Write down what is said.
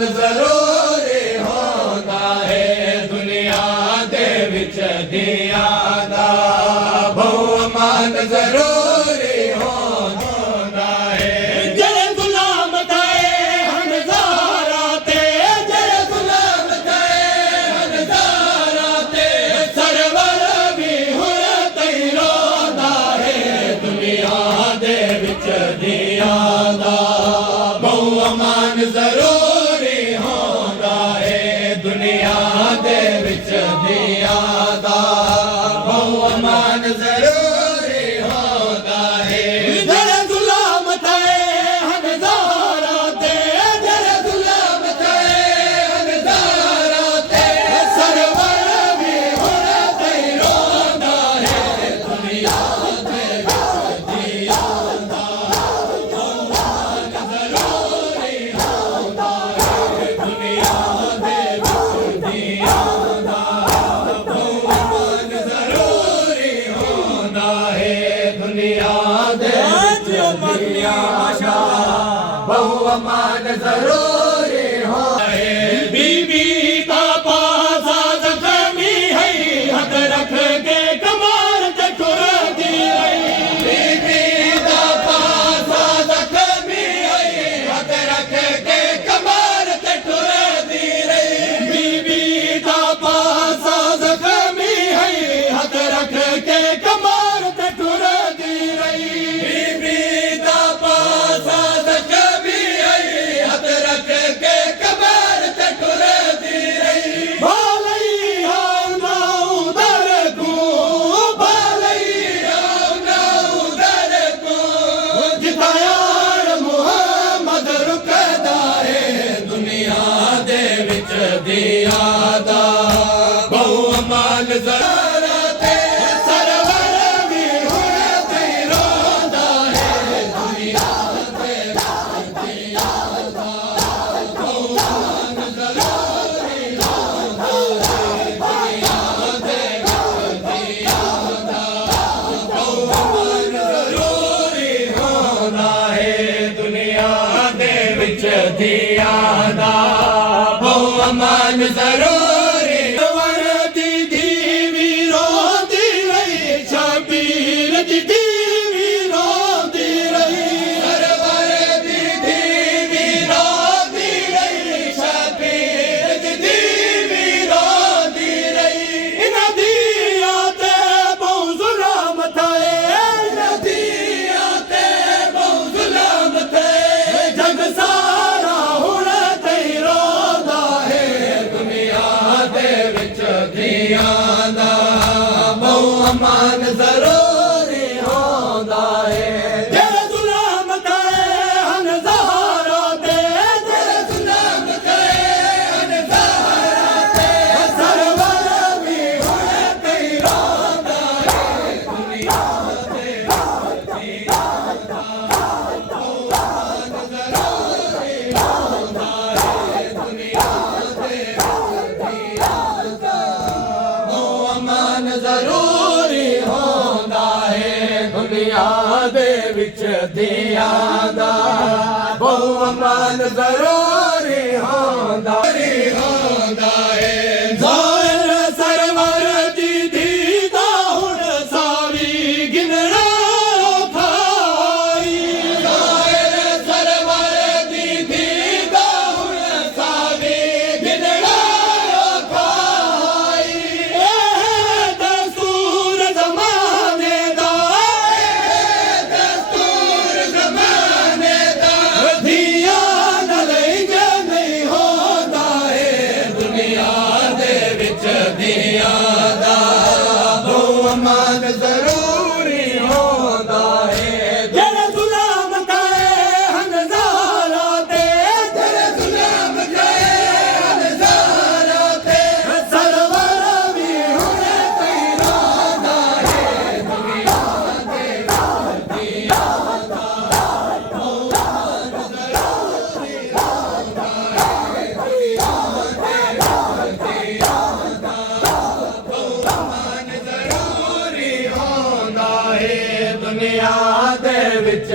ਅਮਨ ਜ਼ਰੂਰੀ ਹੁੰਦਾ ਹੈ ਦੁਨੀਆ ਦੇ ਵਿੱਚ ਦਿਆਂ ਦਾ ਬਹੁ ਅਮਨ ਜ਼ਰੂਰੀ ਹੁੰਦਾ ਹੈ ਜਿਹੜੇ ਗੁਲਾਮ ਤਾਏ ਹਨਜ਼ਾਰਾ ਤੇ ਜਿਹੜੇ ਗੁਲਾਮ ਤਾਏ ਹਨਜ਼ਾਰਾ ਤੇ ਸਰਵਰ ਵੀ ਹੁਣ ਤੈ ਰੋਂਦਾ ਹੈ ਦੁਨੀਆ ਦੇ ਵਿੱਚ ਦਿਆਂ ਦਾ ਬਹੁ ਅਮਨ ਜ਼ਰੂਰੀ ਹੁੰਦਾ ਹੈ ਦੁਨੀਆ ਦੇ ਵਿੱਚ ਦਿਆਂ ਦਾ ਬਹੁ ਅਮਨ ਜ਼ਰੂਰੀ ਹੁੰਦਾ ਹੈ ਜਿਹੜੇ ਗੁਲਾਮ ਤਾਏ ਹਨਜ਼ਾਰਾ ਤੇ ਜਿਹੜੇ ਗੁਲਾਮ ਤਾਏ ਹਨਜ਼ਾਰਾ ਤੇ ਸਰਵਰ ਵੀ ਹੁਣ ਤੈ ਰੋਂਦਾ ਹੈ ਦੁਨੀਆ ਦੇ ਵਿੱਚ ਦਿਆਂ ਦਾ ਬਹੁ ਅਮਨ ਜ਼ਰੂਰੀ ਹੁੰਦਾ ਹੈ ਦੁਨੀਆ ਦੇ ਵਿੱਚ ਦਿਆਂ ਦਾ ਬਹੁ ਅਮਨ ਜ਼ਰੂਰੀ ਹੁੰਦਾ ਹੈ ਦੁਨੀਆ ਦੇ ਵਿੱਚ ਦਿਆਂ ਦਾ ਬਹੁ ਅਮਨ ਜ਼ਰੂਰੀ ਹੁੰਦਾ ਹੈ ਬੀਬੀ ਦਾ ਪਾਸਾ ਜ਼ਖਮੀ ਹੈ ਹੱਥ ਰੱਖ ਕੇ ਕਮਾਰ ਤੇ ਟੁਰਦੀ ਰਹੀ ਬੀਬੀ ਦਾ ਪਾਸਾ ਜ਼ਖਮੀ ਹੈ ਹੱਥ ਰੱਖ ਕੇ ਕਮਾਰ ਤੇ ਟੁਰਦੀ ਰਹੀ ਬੀਬੀ ਦਾ ਪਾਸਾ ਜ਼ਖਮੀ ਹੈ ਹੱਥ ਰੱਖ ਕੇ ਕਮਾਰ ਤੇ ਟੁਰਦੀ ਰਹੀ ਬੀਬੀ ਦਾ ਪਾਸਾ ਜ਼ਖਮੀ ਹੈ ਹੱਥ ਰੱਖ ਕੇ ਕਮਾਰ ਤੇ ਟੁਰਦੀ ਰਹੀ ਭਾਲਈ ਆਉਣਾ ਉਦਰ ਕੋ ਭਾਲਈ ਆਉਣਾ ਉਦਰ ਕੋ ਜਿੱਥਾ ਯਾਰ ਮੁਹੰਮਦ ਰੁਕਦਾ ਹੈ ਦੁਨੀਆ ਦੇ ਵਿੱਚ ਦਿਆਂ ਦਾ ਬਹੁ ਅਮਨ ਜ਼ਰਾ ਤੇ ਸਰਵਰ ਵੀ ਹੁਣ ਤੈ ਰੋਂਦਾ ਹੈ ਦੁਨੀਆ ਦੇ ਵਿੱਚ ਦਿਆਂ ਦਾ ਬਹੁ ਅਮਨ ਜ਼ਰੂਰੀ ਹੁੰਦਾ ਹੈ ਦੁਨੀਆ ਦੇ ਵਿੱਚ ਦਿਆਂ ਦਾ ਬਹੁ ਅਮਨ ਜ਼ਰੂਰੀ ਹੁੰਦਾ ਹੈ ਦੁਨੀਆ ਦੇ ਵਿੱਚ ਦਿਆਂ ਦਾ ਬਹੁ ਅਮਨ ਜ਼ਰੂਰੀ ਵਰਦੀ ਧੀਵੀ ਰੋਂਦੀ ਰਹੀ ਸ਼ਬੀਰ ਦੀ ਧੀਵੀ ਰੋਂਦੀ ਰਹੀ ਸਰਵਰ ਦੀ ਧੀਵੀ ਰੋਂਦੀ ਰਹੀ ਸ਼ਬੀਰ ਦੀ ਧੀਵੀ ਰੋਂਦੀ ਰਹੀ ਇਹਨਾਂ ਦੀਆਂ ਤੇ ਬਹੁ ਜ਼ੁਲਮ ਥਏ ਇਹਨਾਂ ਦੀਆਂ ਤੇ ਬਹੁ ਜ਼ੁਲਮ ਥਏ ਜਗ ਸਾਰਾ ਹੁਣ ਤੈ ਰੋਂਦਾ ਹੈ ਦੁਨੀਆ ਦੇ ਵਿੱਚ ਦਿਆਂ ਦਾ ਬਹੁ ਅਮਨ ਜ਼ਰੂਰੀ ਹੁੰਦਾ ਹੈ ਜਿਹੜੇ ਗੁਲਾਮ ਤਾਏ ਹਨਜ਼ਾਰਾ ਤੇ ਜਿਹੜੇ ਗੁਲਾਮ ਤਾਏ ਹਨਜ਼ਾਰਾ ਤੇ ਸਰਵਰ ਵੀ ਹੁਣ ਤੈ ਰੋਂਦਾ ਹੈ ਦੁਨੀਆ ਦੇ ਵਿੱਚ ਦਿਆਂ ਦਾ ਬਹੁ ਅਮਨ ਜ਼ਰੂਰੀ ਹੁੰਦਾ ਹੈ ਦੁਨੀਆ ਦੇ ਵਿੱਚ ਦਿਆਂ ਦਾ ਬਹੁ ਅਮਨ ਜ਼ਰੂਰੀ ਹੁੰਦਾ ਹੈ ਦੁਨੀਆ ਦੇ ਵਿੱਚ ਦਿਆਂ ਦਾ ਬਹੁ ਅਮਨ ਜ਼ਰੂਰੀ ਹੁੰਦਾ ਹੈ ਜ਼ਾਹਿਰ ਸਰਵਰ ਦੀ ਦੀਦਾ ਹੁਣ ਸਾਰੀ ਗਿਣਨਾ ਔਖਾਈ ਜ਼ਾਹਿਰ ਸਰਵਰ ਦੀ ਦੀਦਾ ਹੁਣ ਸਾਰੀ ਗਿਣਨਾ ਔਖਾਈ ਇਹ ਦਸਤੂਰ ਜ਼ਮਾਨੇ ਦਾ ਇਹ ਦਸਤੂਰ ਜ਼ਮਾਨੇ ਦਾ ਧੀਆਂ ਨਾਲ ਇੰਜ ਨਹੀਂ ਹੁੰਦਾ ਹੈ ਦੁਨੀਆ ਦੇ ਵਿੱਚ ਦਿਆਂ ਦਾ ਬਹੁ ਅਮਨ ਜ਼ਰੂਰੀ ਹੁੰਦਾ ਹੈ ਜਿਹੜੇ ਗੁਲਾਮ ਤਾਏ ਹਨਜ਼ਾਰਾ ਤੇ ਜਿਹੜੇ ਗੁਲਾਮ ਤਾਏ ਹਨਜ਼ਾਰਾ ਤੇ ਸਰਵਰ ਵੀ ਹੁਣ ਤੈ ਰੋਂਦਾ ਹੈ ਦੁਨੀਆ ਦੇ ਵਿੱਚ ਦਿਆਂ ਦਾ ਬਹੁ ਅਮਨ ਜ਼ਰੂਰੀ ਹੁੰਦਾ ਹੈ ਦੁਨੀਆ ਦੇ ਵਿੱਚ ਦਿਆਂ ਦਾ ਬਹੁ ਅਮਨ ਜ਼ਰੂਰੀ ਹੁੰਦਾ ਹੈ ਦੁਨੀਆ ਦੇ ਵਿੱਚ